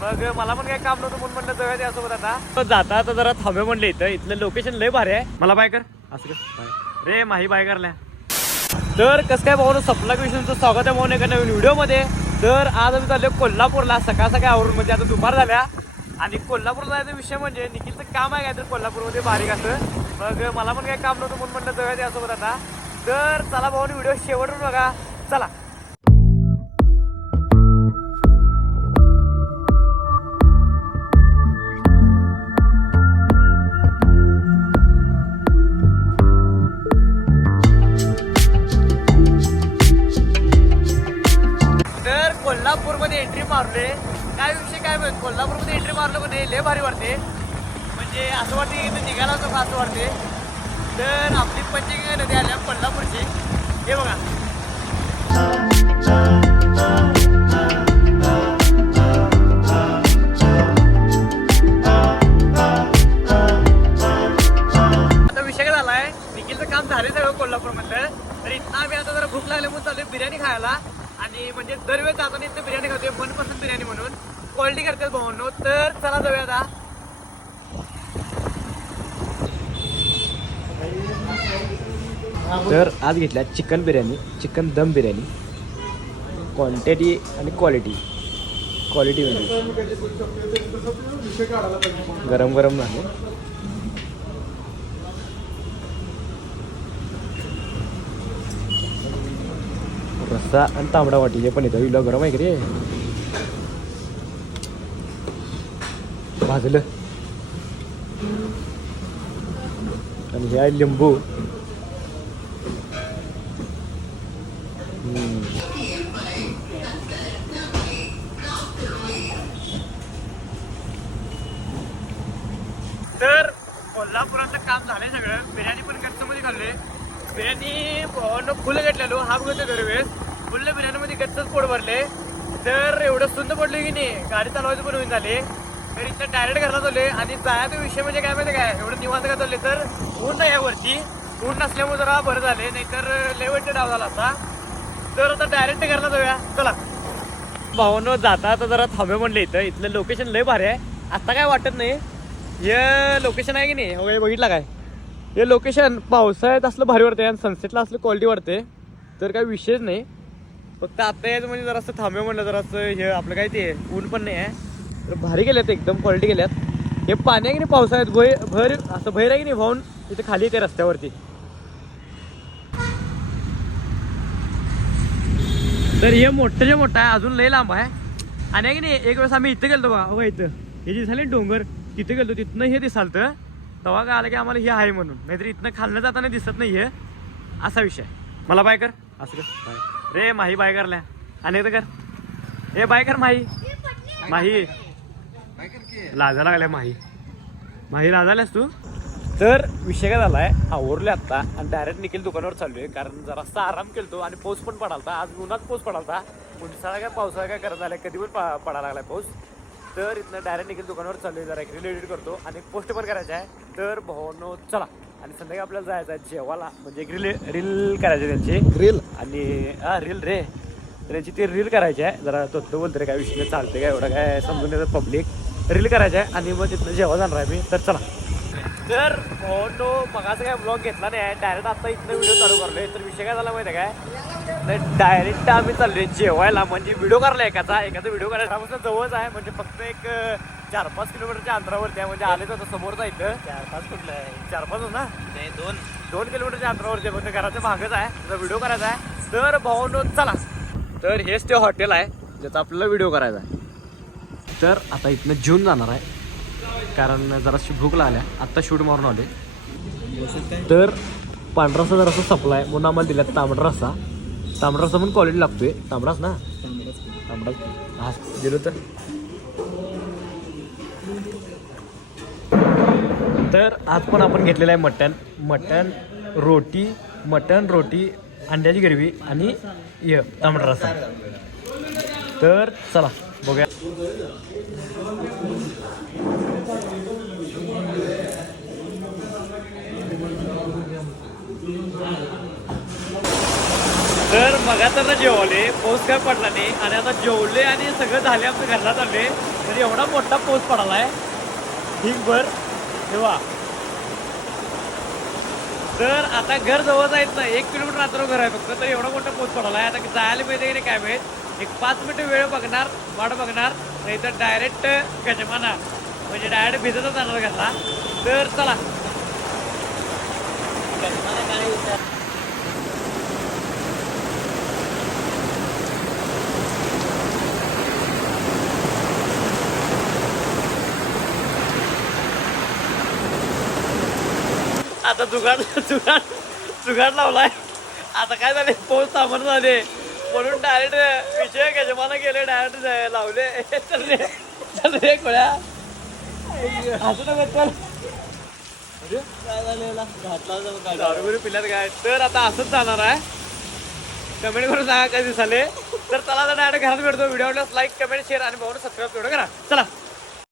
मग मला पण काही काम नव्हतं म्हणून म्हणलं जाऊया त्यासोबत आता. तर जाता आता जरा थांबे म्हणले इथं. इथलं लोकेशन लय भारी आहे. मला बाय कर. असं कर. बाय. रे माही बाय करल्या. तर कसं काय भाऊ सपना विष्णूचं स्वागत आहे भाऊ एका नवीन व्हिडिओमध्ये. तर आज आम्ही चाललो कोल्हापूरला. सकाळ सकाळ आवरून म्हणजे आता दुपार झाल्या. आणि कोल्हापूरला जायचा विषय म्हणजे निखिलचं काम आहे काय तर कोल्हापूरमध्ये बारीक असं. मग मला पण काही काम नव्हतं म्हणून म्हणलं जाऊया त्यासोबत आता. तर चला भाऊ व्हिडिओ शेवटून बघा. चला. मारले. काय विषय काय माहीत? कोल्हापूरमध्ये एंट्री मारलं पण लय भारी वाटते. म्हणजे असं वाटते इथं निघायला असं असं वाटते. तर आपली पंचगंगा नदी आल्या कोल्हापूरची. हे बघा. आता विषय काय झालाय काम झाले सगळं कोल्हापूरमधलं. तर इथं आम्ही आता जरा भूक लागल्यामुळे चालू बिर्याणी खायला. आणि म्हणजे दरवेळेस आता इथं बिर्याणी खातोय मनपसंत बिर्याणी म्हणून. क्वालिटी करतात भाऊनो तर चला जाऊया आता. तर आज घेतल्या chicken biryani chicken dum biryani. Quantity आणि क्वालिटी क्वालिटी म्हणजे. गरम गरम झाले. रस्सा आणि तांबडा वाटीचे पण येतं. इला गरम आहे की रे? भाजलं. आणि हे आहे लिंबू. तर कोल्हापुराचं काम झालंय सगळं. बिर्याणी पण गच्चमध्ये खाल्ले. बिर्याणी फुलं घेतलेलो. हा बघतो दरवेळेस. फुल्ल बिर्याणीमध्ये गच्चच पोट भरले. तर एवढं सुंदर पडलं की नाही गाडी चालवायचं पण होईन झाले. तर इथं डायरेक्ट घरला चालले आणि जायचा विषय म्हणजे काय माहिती काय? एवढं निवांत का चालले तर ऊन नाही यावरती ऊन नसल्यामुळे जरा बरं झाले नाहीतर लेवटचे डाव झाला आता. तर आता डायरेक्ट घरला जाऊया. चला. भावानं जाता आता जरा थांबे म्हणले इथं. इथलं लोकेशन लय भारी आहे. आता काय वाटत नाही. हे लोकेशन आहे की नाही? हो बघितलं काय? हे लोकेशन पावसाळ्यात असलं भारी वाटते आणि सनसेटला असलं क्वालिटी वाटते तर काय विषयच नाही. फक्त आता यायचं म्हणजे जरासं थांबे म्हणलं जरासं हे आपलं काय ते ऊन पण नाही आहे. तर भारी गेल्यात एकदम क्वालिटी गेल्यात हे पाणी आहे की नाही पावसाळ्यात? भय भर असं भैर आहे की नाही वाहून इथे खाली येते रस्त्यावरती. तर हे मोठं जे मोठं आहे अजून लय लांब आहे. आणि की नाही एक वेळेस आम्ही इथं गेलतो बा हो इथं. हे जे झाले डोंगर तिथे गेलतो तिथनं हे दिसालतं. तेव्हा काय आलं की आम्हाला हे आहे म्हणून. नाहीतर इथनं खालनं जाताना दिसत नाही हे असा विषय मला बाय कर. असं कर. बाय रे माही बाय करल्या. आणि एकदा कर. ए बाय कर माही. माही. लाजा लागल्या माही. माही लाजाल्यास तू? तर विषय काय झालाय? आवरले आता आणि डायरेक्ट निखिल दुकानावर चाललोय. कारण जरासा आराम केलतो आणि पाऊस पण पडालता. आज उन्हात पाऊस पडालता. उन्हाळा काय पावसाळा काय करत आलाय? कधी पण पडायला लागलाय पाऊस. तर इथनं डायरेक्ट निखिल दुकानावर चाललोय. जरा एक रील एडिट करतो आणि पोस्ट पण करायचं आहे. तर भावानो चला. आणि संध्याकाळी आपल्याला जायचं आहे जेवायला. म्हणजे एक रील रील करायची त्यांची. रील आणि हा रील रे. तर यांची ती रील करायची आहे. जरा तोतलं बोलतो रे काय विषय नाही, चालते काय एवढं काय समजून येतं पब्लिक रील करायची आहे आणि मग तिथनं जेव्हा जाणार आहे मी तर चला. तर तो मगाचा काय ब्लॉग घेतला नाही डायरेक्ट आता इथनं व्हिडिओ चालू करलोय तर विषय काय झाला माहिती आहे काय? तर डायरेक्ट आम्ही चाललोय जेवायला. म्हणजे व्हिडिओ करायला एकाचा. एकाचा व्हिडिओ करायला आमचं जवळच आहे. म्हणजे फक्त एक चार पाच किलोमीटरच्या अंतरावरती आहे म्हणजे आले तर समोरचा इथं. चार पाच कुठलं आहे? चार पाच ना? नाही दोन. दोन किलोमीटरच्या अंतरावरती फक्त घराच्या भागच आहे. त्याचा व्हिडिओ करायचा आहे. तर भाऊ चला. तर हेच ते हॉटेल आहे ज्याचा आपल्याला व्हिडिओ करायचा आहे. तर आता इथनं जेवून जाणार आहे. कारण जराशी भूक लागल्या आत्ता शूट मारून आले तर पांढरा रस्सा जरासा सपलाय. म्हणून आम्हाला दिला तांबडा रस्सा. तांबडा रस्सा पण क्वालिटी लागतोय. तांबडाच ना? तांबडा हा दिलो तर. तर आज पण आपण घेतलेलं आहे मटन मटन रोटी मटन रोटी अंड्याची ग्रेव्ही आणि हे टमाटर रसा तर चला बघूया. तर मग तर जेवले पाऊस काय पडला नाही. आणि आता जेवले आणि सगळं झाले आमचं घरला चालले तर एवढा मोठा पाऊस आहे ढीगभर तेव्हा तर आता घर जवळ जायचं नाही. एक किलोमीटर अंतर घर आहे फक्त. तर एवढा मोठा पडला आता जायला मिळते की नाही काय माहीत? एक पाच मिनिटं वेळ बघणार वाट बघणार. नाही तर डायरेक्ट गजमाना म्हणजे डायरेक्ट भिजतच जाणार घरला. तर चला. आता जुगाड जुगाड जुगाड लावलाय. आता काय झाले पोच सामान झाले. म्हणून डायरेक्ट विषय गजमाना गेले डायरेक्ट लावले. तर रे. तर रे कोळ्या असं नका चल. पिल्यात काय? तर आता असंच जाणार आहे. कमेंट करून सांगा काय दिसाले. तर चला तर डायरेक्ट घरात भेटतो. व्हिडिओ लाईक कमेंट शेअर आणि भाऊ सबस्क्राईब तेवढं करा. चला.